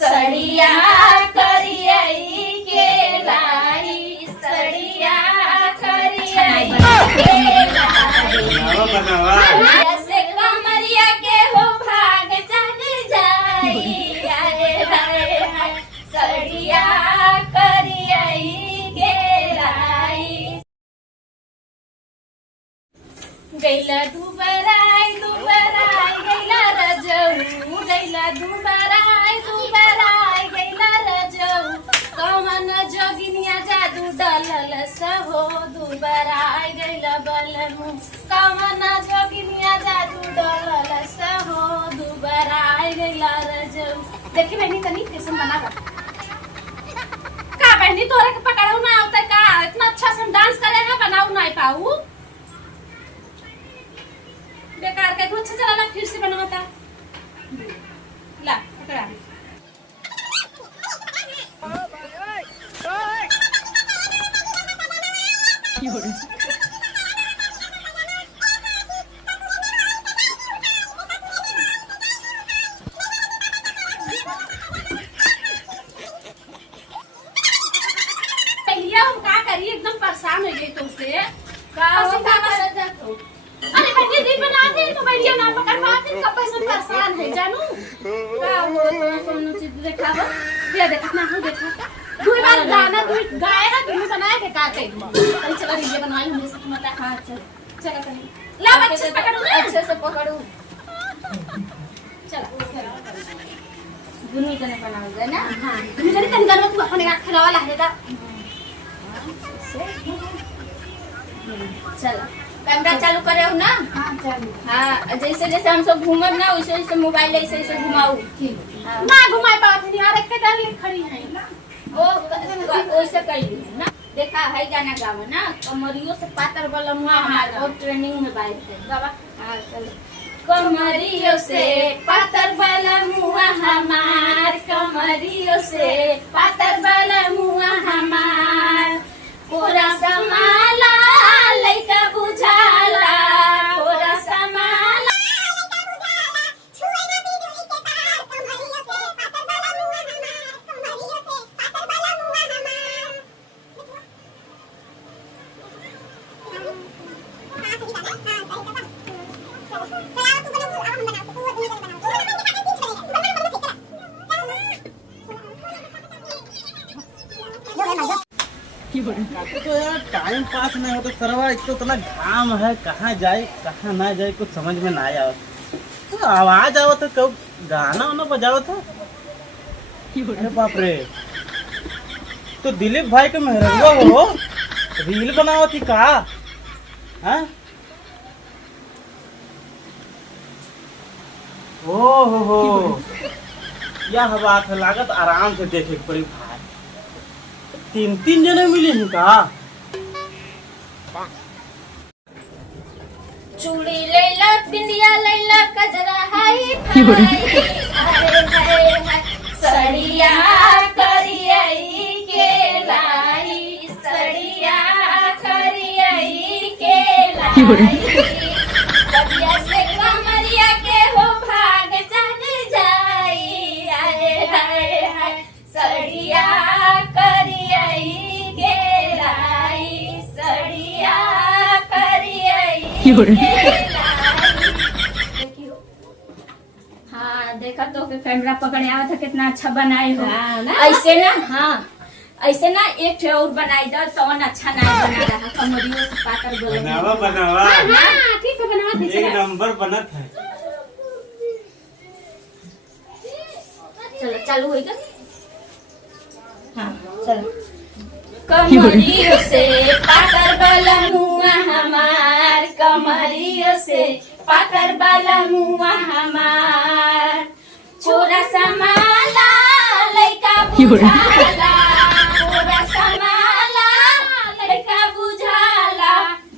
सड़िया करियई के लाई सड़िया करियई के लाई ऐसे कमरिया के हो भाग जग जाई आए हाय हाय सड़िया करियई के लाई गैला दुबराई गैला रजऊ गैला दुबराई गैला रजऊ कमन जोगिनिया जादू डलल सहो दुबराई गैला बलमु कमन जोगिनिया जादू डलल सहो दुबराई गैला रजऊ देखी बहनी तनी कैसे बना का बहनी तोरे के पकड़ऊ ना आवता का इतना अच्छा से डांस करेगा बनाऊ ना पाऊ बेकार के कुछ चला ना फिर से बनवाता ला पकड़ा पहलिया हम का करी एकदम परेशान हो गई तुमसे का अरे बच्चे दिन बनाते तो बढ़िया ना पकड़ पाते कब से परेशान है जानू का वो सोनू चीज देखावा ये देखा ना हो देखा दो बार गाना तू गाएगा तू बनाए के काटे चल चलो ये बनवाई हमने सब मत हां चल चलो कहीं ला बच्चे पकड़ो अच्छे से पकड़ो चलो गुन्नी कने बनाओगे ना हां गुन्नी कने तन गाना तू अपने हाथ खिलावा ला देता चलो कैमरा चालू करे हो ना हां चालू हां जैसे जैसे हम सब घूमब ना वैसे वैसे मोबाइल ऐसे ऐसे घुमाऊ ठीक ना घुमाए पावत नहीं यार एक डाल खड़ी है ना वो वैसे कइली ना देखा है गाना गावा ना कमरियो से पातर वाला मुआ हमार और ट्रेनिंग में बाइक है बाबा हां चलो कमरियो से पातर वाला मुआ हमार कमरियो से पातर वाला मुआ हमार पूरा समाला लइका बुझाला पूरा समाला लइका बुझाला छुए ना बिजुली के तार कमरियो से पातर वाला मुआ हमार कमरियो से पातर वाला मुआ हमार तो यार टाइम पास नहीं होता सरवा एक तो इतना घाम है कहाँ जाए कहाँ ना जाए कुछ समझ में ना आया तो आवाज आओ तो कब गाना वाना बजाओ था अरे बाप रे तो दिलीप भाई के मेहरबा हो रील बनाओ थी का हाँ ओ हो यह बात है लागत आराम से देखे पड़ी भाई तीन जने मिले हैं का चूड़ी लैला बिंदिया लैला कजरा हाय अरे हाय हाय सड़िया करियई के लाई सड़िया करियई के लाई कबिया से कमरिया के हो भाग जग जाई अरे हाय हाय सड़िया करियई के लाई सड़िया करियई हाँ देखा तो कैमरा पकड़े आवा था कितना अच्छा बनाए हो ऐसे ना हाँ ऐसे ना एक ठे और बनाई दो तो अच्छा ना बना रहा कमरियों से पाकर बोले बनावा हाँ ठीक है बनवा दे एक नंबर बनत है चलो चालू होएगा हाँ चलो कमरियों से पाकर वाला मुआ हमार कमरियों से पाकर वाला मुआ हमार छोरा समाला लइका बुझाला छोरा समाला लइका बुझाला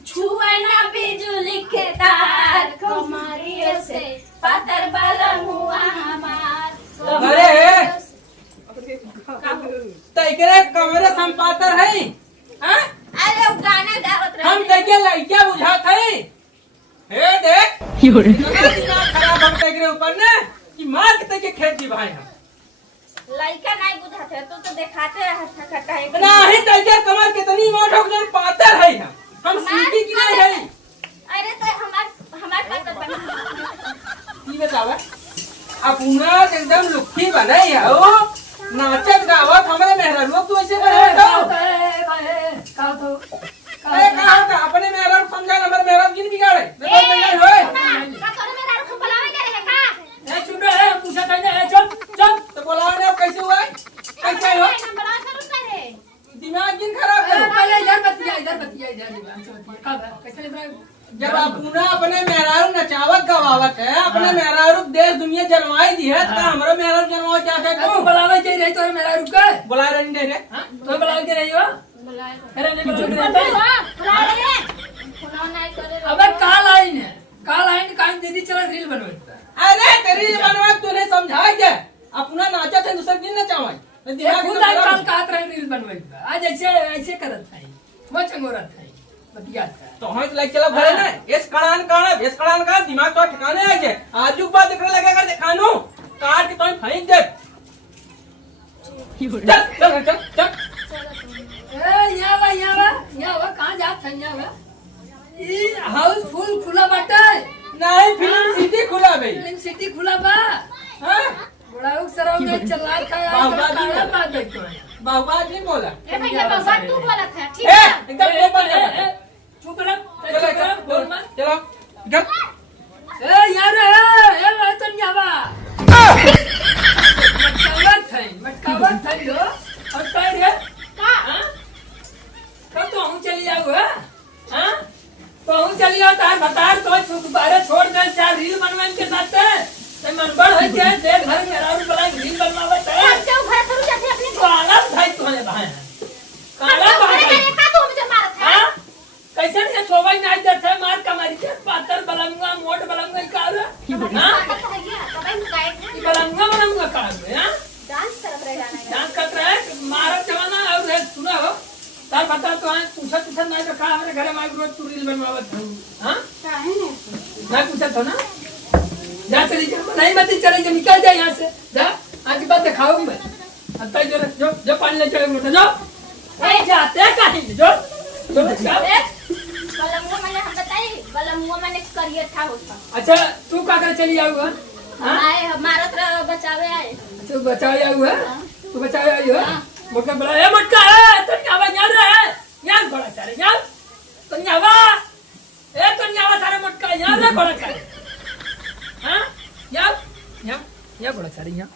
छुए ना बिजुली के तार कमरियों से पाकर वाला मुआ हमार तैकरे कमरे संपातर है हां अरे वो गाना गावत रहे हम तैके लइका बुझात है हे देख दिमाग खराब हम तैकरे ऊपर ने कि दिमाग तक के खेत दी भाई हम लड़का नहीं बुझाते है तो दिखाते रहता था कहे नहीं तैके कमर कितनी मोट हो गई पातर है हम सीखी कि नहीं है। अरे तो हमार पातर बना ये बतावा अपना एकदम लुक्की बने हो नाचत गावत हमारे मेहरारू तू ऐसे बने अरे का होता अपने मेहरारू समझा हमारे मेहरारू किन बिगाड़े मैं तो तैयार होए का तोरे में रारू को बुलावे करे है का ए चुप रहे पूछा था ना चुप चुप तो बुलाओ ना कैसे हुआ कैसे हो हम बड़ा जरूर करे दिमाग किन खराब करो पहले इधर बतिया दिमाग से बतिया कब कैसे ले जब अपना अपने मेहरारू नचावत गवावत है अपने मेहरारू देश दुनिया जलवाई दी है तो हमारे मेहरारू जलवाओ क्या है तू बुलावे के रही तो मेरा रुका बुला रहे नहीं रे हां तो बुलावे के रही हो अरे नहीं बुलावे अबे काल आइन काइन दीदी चला रील बनवाता अरे तेरी बनवा तूने समझा क्या अपना नाचा थे दूसरे दिन नचावाई दिमाग खुद आज काल कहत रहे रील बनवाता आज ऐसे करत है वो चंगोरत है बतिया तो हम लाइक चला भरे ना इस कड़ान का दिमाग तो ठिकाने आ गया आजू बात दिखने लगेगा दिखानो काट के तो फेंक दे चल चल चल चल ए यहाँ कहाँ जात है यहाँ ये हाउसफुल खुला बाटे नहीं फिल्म सिटी खुला भाई फिल्म सिटी खुला बा हां बड़ा सराव में चला का बात देखो बाबा जी बोला ए भैया बाबा तू बोलत है ठीक ए है एकदम ये बात चुप रह बोल मत चलो गप ए यार ए तो नहीं आवा मटकावत है लो और काय रे का हां कब तो हम चली जाओ हां तो हम चली जाओ तार बता तो बारे छोड़ दे चार रील बनवाने के साथ ते मन बड़ है जे देख घर में राउर बला रील बनवावत है हम क्यों घर करू जाते अपने काला भाई तोने भाई काला भाई का तो मुझे मारत है हां कैसे से सोवाई नहीं देते मार का मारी के पातर बलंगा मोट बलंगा का हां तो है ये तब गायक बलंगा का हां डांस तरफ रह जाना है डांस कर रहे मारत जवाना और है सुना हो तार बता तो है पूछा नहीं तो का हमारे घर में रोज तू रील बनवावत हूं हां काहे ने मैं पूछा था ना जा चली जा नहीं मत चले जा निकल जा यहां से जा आज बात दिखाऊं मैं आता जो पानी ले चले मोटा जो ए जाते कहीं जो बलमुआ मैंने हम बताई बलमुआ मैंने करियर था उसका अच्छा तू का कर चली जाऊंगा हां आए मारत रह बचावे आए तू बचाओ जाऊंगा तू बचाओ आइयो मोटा बड़ा ए मटका है तो नहीं आवाज याद रहा है यार बड़ा चारे यार तो नहीं आवाज ए तो नहीं आवाज सारा मटका यार बड़ा चारे हां यार बड़ा चारे यार